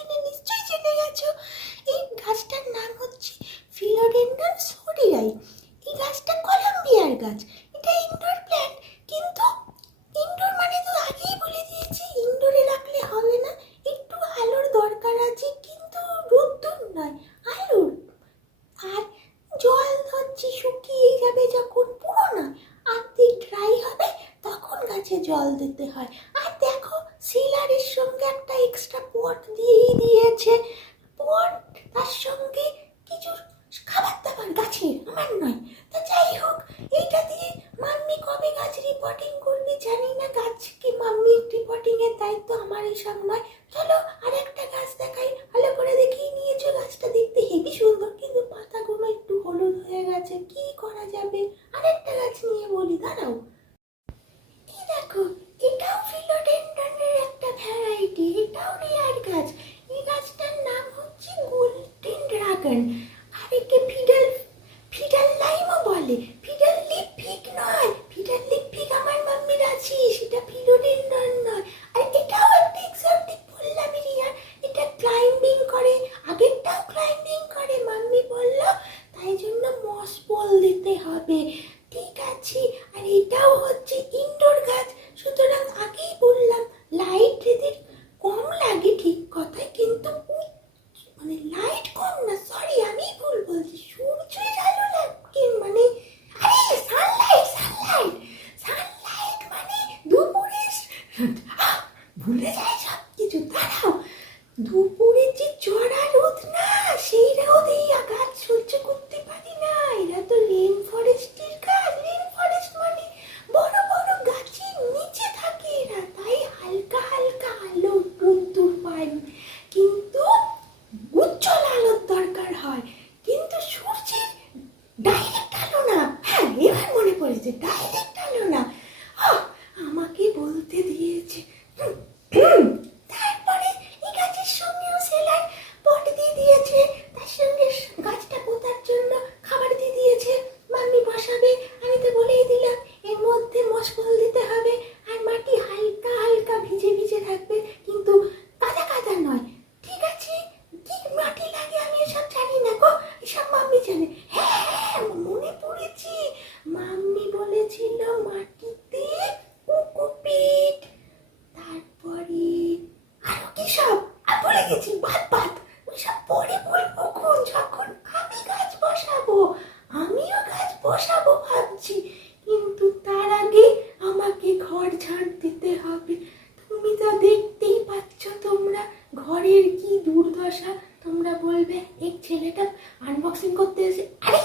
এতদিনে নিশ্চয়ই জেনে গেছো। এই গাছটার নাম হচ্ছে ফিলোডেন্ড্রন সোডিয়াই। এই গাছটা কলম্বিয়ার গাছ। এটা ইনডোর প্ল্যান্ট, কিন্তু ইনডোর মানে তো আগেই বলে দিয়েছি ইনডোরে রাখলে হবে না, একটু আলোর দরকার আছে, কিন্তু রোদ্দুর নয়, আলোর। আর জল হচ্ছে শুকিয়ে যাবে যখন, পুরো না আর্ধেক ড্রাই হবে তখন গাছে জল দিতে হয়। আর দেখো সিলারের সঙ্গে একটা এক্সট্রা পট দিয়েই দিয়েছে। পট তার সঙ্গে কিছু খাবার দাবার গাছের, আমার নয়। তা যাই হোক, এইটা দিয়ে মাম্মি কবে গাছ রিপোর্টিং করবে জানি না। গাছকে মাম্মির রিপোর্টিং এর দায়িত্ব আমার এসব নয়। চলো আর একটা গাছ দেখাই, ভালো করে দেখিয়ে নিয়েছো। গাছটা দেখতে হেবি সুন্দর, কিন্তু পাতাগুলো একটু হলুদ হয়ে গেছে, কি করা যাবে। আরেকটা গাছ নিয়ে বলি, দাঁড়াও। এই দেখো, এটাও ফিলোডেন্ড্রনের একটা ভ্যারাইটি, এটাও রেয়ার গাছ। এই গাছটার নাম হচ্ছে গোল্ডেন ড্রাগন। আর একে ফিডাল ফিডাল লাইমও বলে। ফিডাল লিপ ফিগ নয়, ফিডাল লিপ ফিগ আমার মাম্মির আছে, সেটা ফিলোডেন্ড্রন নয়। আর এটাও একটা এক্সোটিক বললাম রিয়ার। এটা ক্লাইম্বিং করে, আগেরটাও ক্লাইম্বিং করে মাম্মি বলল, তাই জন্য মস বল দিতে হবে। ঠিক আছে। আর এটাও হচ্ছে ইনডোর গাছ, সুতরাং আগেই বললাম লাইট এদের কম লাগে, ঠিক কথাই, কিন্তু মানে লাইট কম না, সরি আমি ভুল বলছি, সূর্যের আলো লাগে, মানে আরে সানলাইট সানলাইট সানলাইট মানে দুপুরে ভুলে যায় সব কিছু। দাঁড়াও, দুপুরে যে চড়া রোদ না, সেই রোদ এই গাছ সহ্য করতে পারি না। এরা তো রেন ফরেস্টের গাছ। রেন ফরেস্ট মানে বড় বড় গাছের নিচে থাকে এরা, তাই হালকা হালকা আলো রোদ্দুর পায়, কিন্তু উজ্জ্বল আলোর দরকার হয়। কিন্তু সূর্যের ডাইরেক্ট আলো না। হ্যাঁ, এবার মনে পড়েছে, ডাইরেক্ট আলো না। আমাকে বলতে দিয়েছে। তারপরে এই গাছের সঙ্গেও সেলার পট দিয়ে দিয়েছে, তার সঙ্গে গাছটা পোতার জন্য খাবার দিয়ে দিয়েছে। মাম্মি বসাবে, আমি তো বলেই দিলাম এর মধ্যে মশবল দিতে হবে, আর মাটি হালকা হালকা ভিজে ভিজে থাকবে, কিন্তু কাদা কাদা নয়। ঠিক আছে, কি মাটি লাগে আমি এসব জানি না গো, এসব মাম্মি জানে। হ্যাঁ, মনে পড়েছে, মাম্মি বলেছিল মাটিতে কোকোপিট, তারপরে আরো কি সব ভুলে গেছি, বাদ বাদ, ওইসব পরে বলবো, যখন আমি গাছ বসাবো। আমিও গাছ বসাবো ভাবছি, কিন্তু তার আগে আমাকে ঘর ঝাড় দিতে হবে। তুমি তো দেখতেই পাচ্ছ, তোমরা ঘরের কি দুর্দশা। তোমরা বলবে এই ছেলেটা আনবক্সিং করতে এসে, আরে